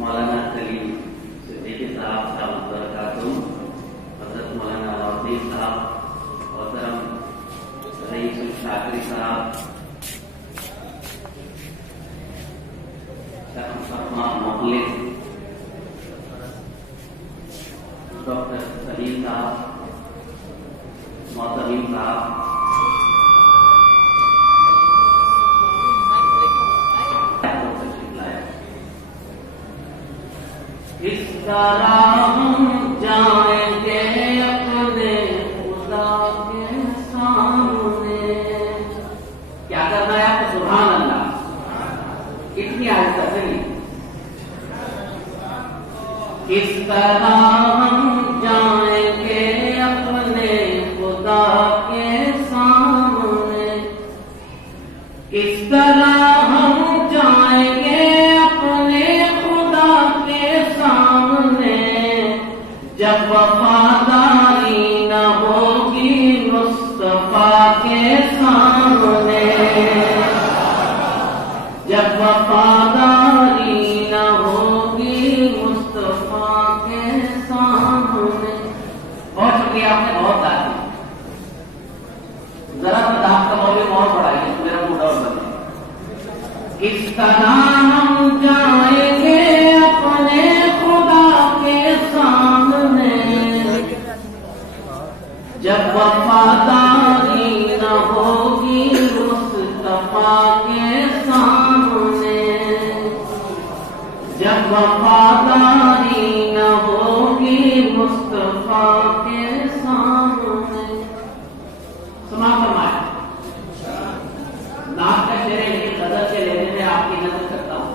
मौलाना सलीम सिद्दीकी साहब बरकातुहू, हज़रत मौलाना नवाज़ुद्दीन साहब, मोहतरम रईसुल शाकिरी साहब, मुखलिस डॉक्टर सलीम साहब, मोहतरीम साहब, इस तरह हम जाएंगे अपने खुदा के सामने। क्या करना है आपको? सुभान अल्लाह। कितनी आयत चली? इस तरह हम जाएंगे अपने खुदा के सामने, इस तरह हम जाएंगे अपने खुदा के सामने, जब वफादारी न होगी मुस्तफा के सामने, जब वफादारी न होगी मुस्तफा के सामने। बहुत शुक्रिया, आपने बहुत दादी। जरा मैं आपका मौलवी और पढ़ाइए, मेरा मूड और बने। इस तरह हम जाएंगे अपने खुदा के सामने, जब वफादारी न होगी मुस्तफा के सामने, जब वफादारी न होगी मुस्तफा के सामने। सुना फरमाया नाम का शेर लेकिन गजल के लेने में आपकी नजर करता हूं।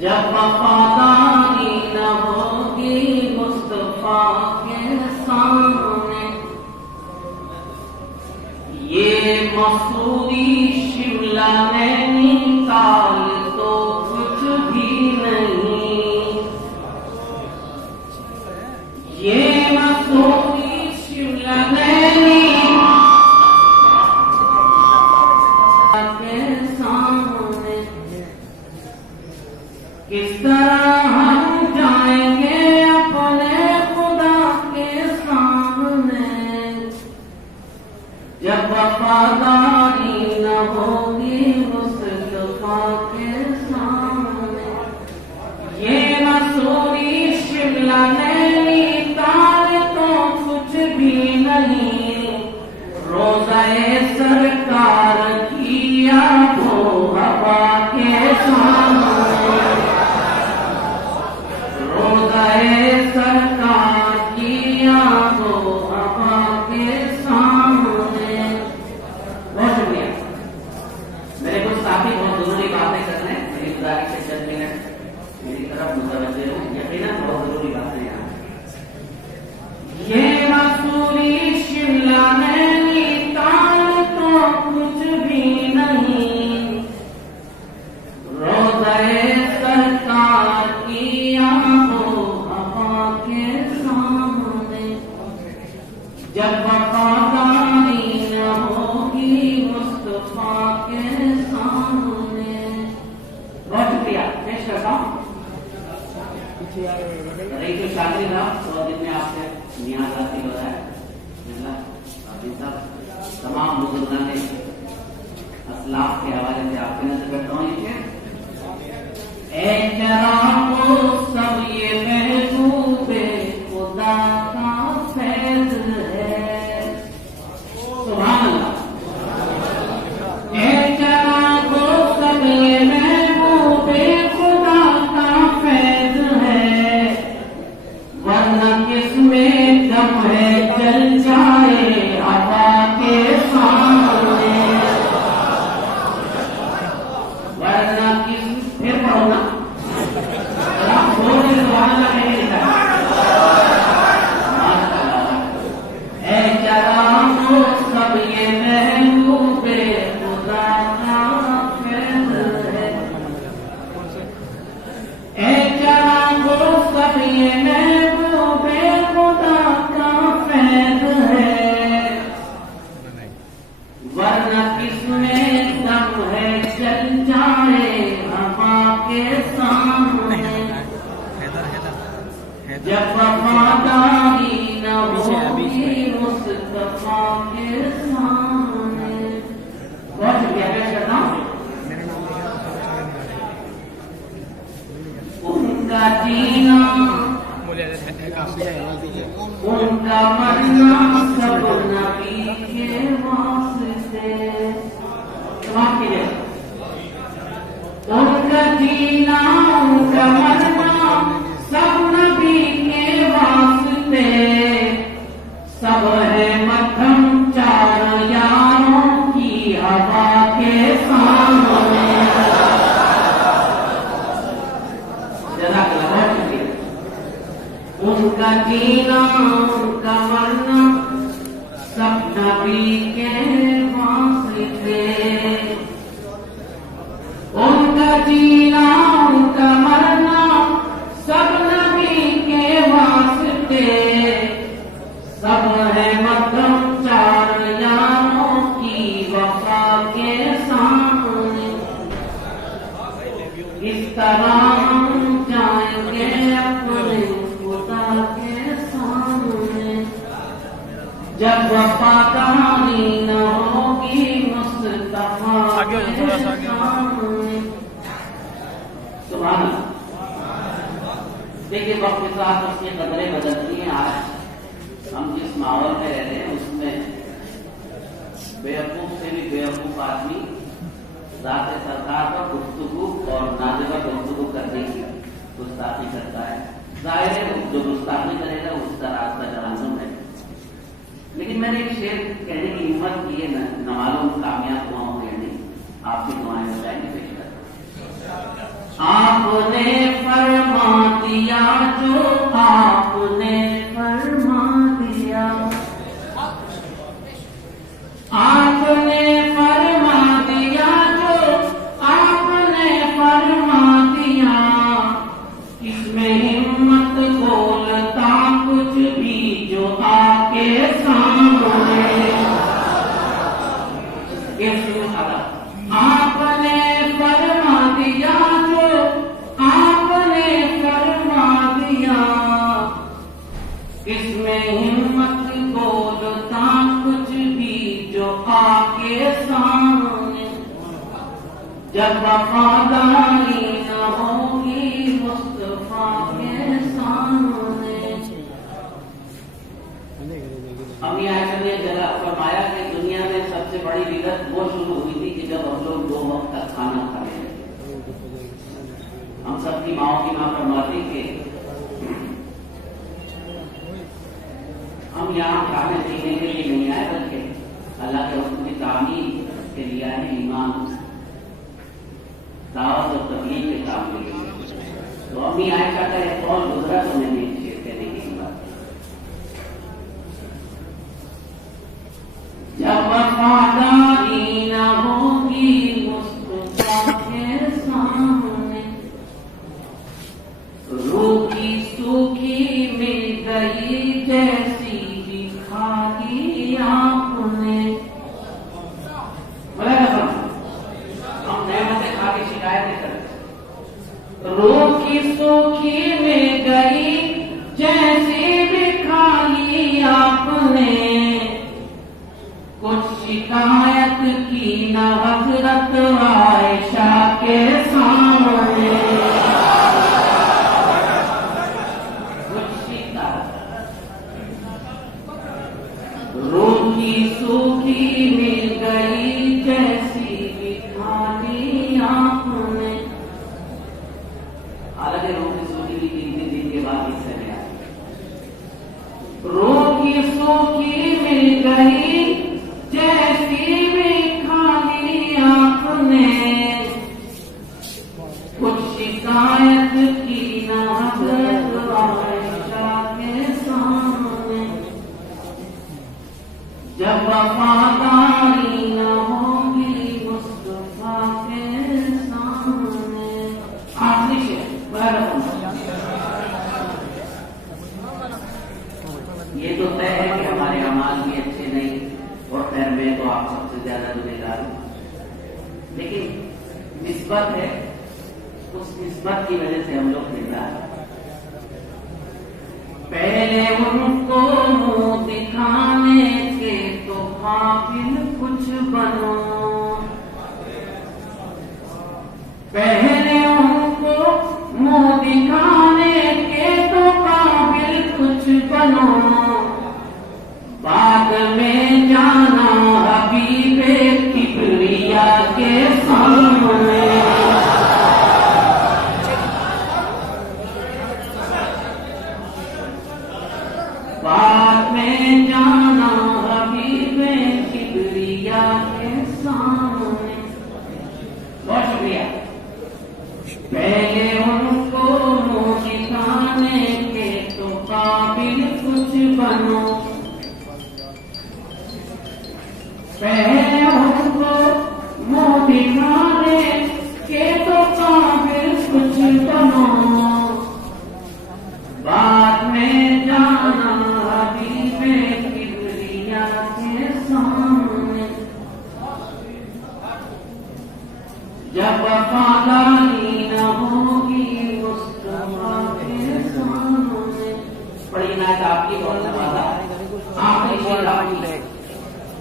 जब वफादारी न होगी मुस्तफा के सामने, ये मसूरी शिमला नैनीताल तो कुछ भी नहीं, ये मसूरी शिमला नैनीताल के सामने, किस तरह हम जाएंगे अपने खुदा के सामने, जब वफादारी न होगी मुस्तफा के सामने। ये मसूरी शिमला नैनीताल तो कुछ भी नहीं, रोज़े सरकार की आंखों हवा के सामने, रोज़े सरकार की आंखों हवा के सामने। बहुत शुक्रिया। मेरे कुछ साथी बहुत जरूरी बातें कर रहे हैं, मेरी गुजारिश है 10 मिनट मेरी तरफ मुतवज्जे हो। यकीनन बहुत जरूरी बातें हैं। ये मसूरी शिमला नैनीताल तो कुछ भी नहीं, रोज़े सरकार की आंखों हवा के सामने, जब वफादारी न होगी मुस्तफा के सामने। बहुत शुक्रिया। पेश करता हूं रईसुल शाकिरी साहब, 100 दिन में आपसे नियाज हासिल हो रहा है। तमाम बुजुर्गान असलाफ के हवाले से आपकी नजर करता हूँ। सब ये महबूबे खुदा का फैज़ है। सुभान अल्लाह। सब ये महबूबे खुदा का फैज़ है, वरना किसमें दम है जल जाए हवा के सामने, वरना किस फिर पढ़ो ना जब वफादारी न होगी मुस्तफा के सामने। बहुत शुक्रिया पेश करता हूँ। उनका जीना उनका मरना सब नबी के वास्ते। समाप्त कीजिए। उनका जीना उनका मरना सब नबी के वास्ते। सब है मध्यम चार यारों की हवा के सामने। उनका जीना उनका मरना सब नबी के वास्ते। उनका जीना उनका मरना सब नबी के वास्ते। सब है मध्यम चार यारों की वफा के सामने। इस तरह हम जाएंगे अपने के सामने। जब वफादारी न होगी मुस्तफा के सामने। सुभान अल्लाह। देखिए वक्त के साथ उसकी कदरें बदलती हैं। आज हम जिस माहौल में रह रहे हैं उसमें बेवकूफ से भी बेवकूफ आदमी ज़ात सरकार पर गुफ्तगू और नाज़िबा गुफ्तगू करने की गुस्ताखी करता है। जाहिर है जो गुस्ताखी करेगा उसका रास्ता जहन्नुम है। लेकिन मैंने एक शेर कहने की हिम्मत की है, न मालूम कामयाब हुआ हूं या नहीं। आपकी दुआएं बताएंगे पेश कर। आपने फरमा दिया जो आपने फरमा दिया। आपने फरमा दिया जो आपने फरमा दिया। इसमें हिम्मत बोलता कुछ भी जो आके सामने। आपने फरमा दिया जो आपने फरमा दिया। इसमें हिम्मत बोलता कुछ भी जो आके सामने। जब वफादारी न होगी मुस्तफा के सामने। अम्मी आयशा ने जरा फरमाया कि दुनिया में सबसे बड़ी बिदअत वो शुरू हुई थी कि जब हम लोग 2 वक्त का खाना खाते थे। हम सबकी माओ की मां फरमाती कि हम यहाँ खाने पीने के लिए नहीं आए बल्कि अल्लाह के हुक्म की तामील के लिए आए। ईमान दावत और तबलीग के काम के लिए। तो अम्मी आयशा का एक कौल गुजरा तो मैंने शेयर करने की बात। जब वफादारी न होगी मुस्तफा के सामने। रूखी सूखी मिल गई जैसी भी खाली आपने। हम नेमतें खा के शिकायत करते। रूखी सूखी मिल गई जैसी भी खाली आपने। कुछ शिकायत की न हजरत आयशा के सामने। कुछ शिकायत रूखी सूखी मिल गई जैसी भी खाली आपने। हालांकि रूखी सूखी भी 3 दिन के बाद हिस्से में आई। रूखी सूखी मिल गई जैसी भी खाली आपने। कुछ शिकायत की न हजरत आयशा के सामने। जब वफादारी न होगी मुस्तफा के सामने। आखिरी शेर ये तो तय है कि हमारे अमाल भी अच्छे नहीं और खैर में तो आप सबसे ज्यादा गुनहगार हैं। लेकिन निस्बत है, उस निस्बत की वजह से हम लोग जिंदा हैं। पहले उनको मुंह दिखाने के तो काबिल कुछ बनो, पहले उनको मुंह दिखाने के तो काबिल कुछ बनो, बाद में जाना हबीबे किबरिया के सामने। बाद में जाना हबीबे किबरिया के सामने। बहुत शुक्रिया। पहले उनको मुंह दिखाने के तो काबिल कुछ बनो, पहले उनको मुंह दिखाने के तो काबिल कुछ बनो, बाद में जाना हबीबे किबरिया के सामने। जब वफादारी न होगी मुस्तफा के सामने। बड़ी नायक आपकी बहुत नवाजा आपने शेर आपकी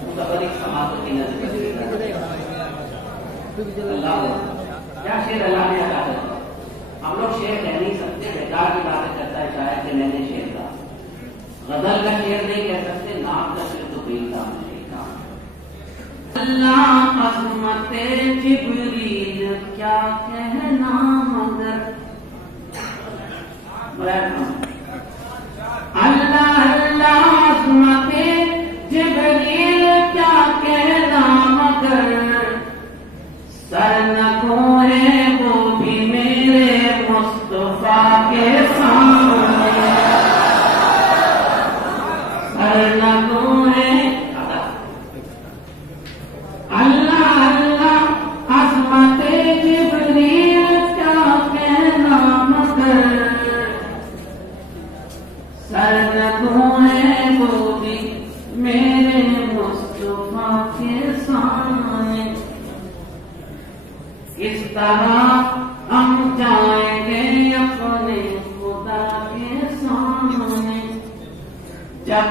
मुतबलिक समातों की नजर अल्लाह क्या शेर अल्लाह ने अदा कर। हम लोग शेर कह नहीं सकते, बेकार की बातें करता है शायद कि मैंने शेर कहा। गजल का शेर नहीं कह सकते, नाम का शेर तो बेटा कहा। अल्लाह अज़मते जिब्रील क्या कहना मगर, अल्लाह अल्लाह अज़मते जिब्रील क्या कहना मगर, सर न है वो भी मेरे मुस्तफा के सामने, सर न है। अल्लाह अल्लाह अज़मते जिब्रील क्या कहना मगर, सर न है वो भी मेरे मुस्तफा के सामने। इस तरह हम जाएंगे अपने खुदा के सामने, जब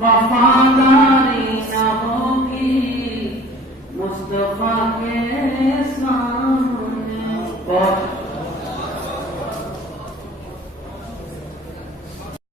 वफादारी न होगी मुस्तफा के सामने। बहुत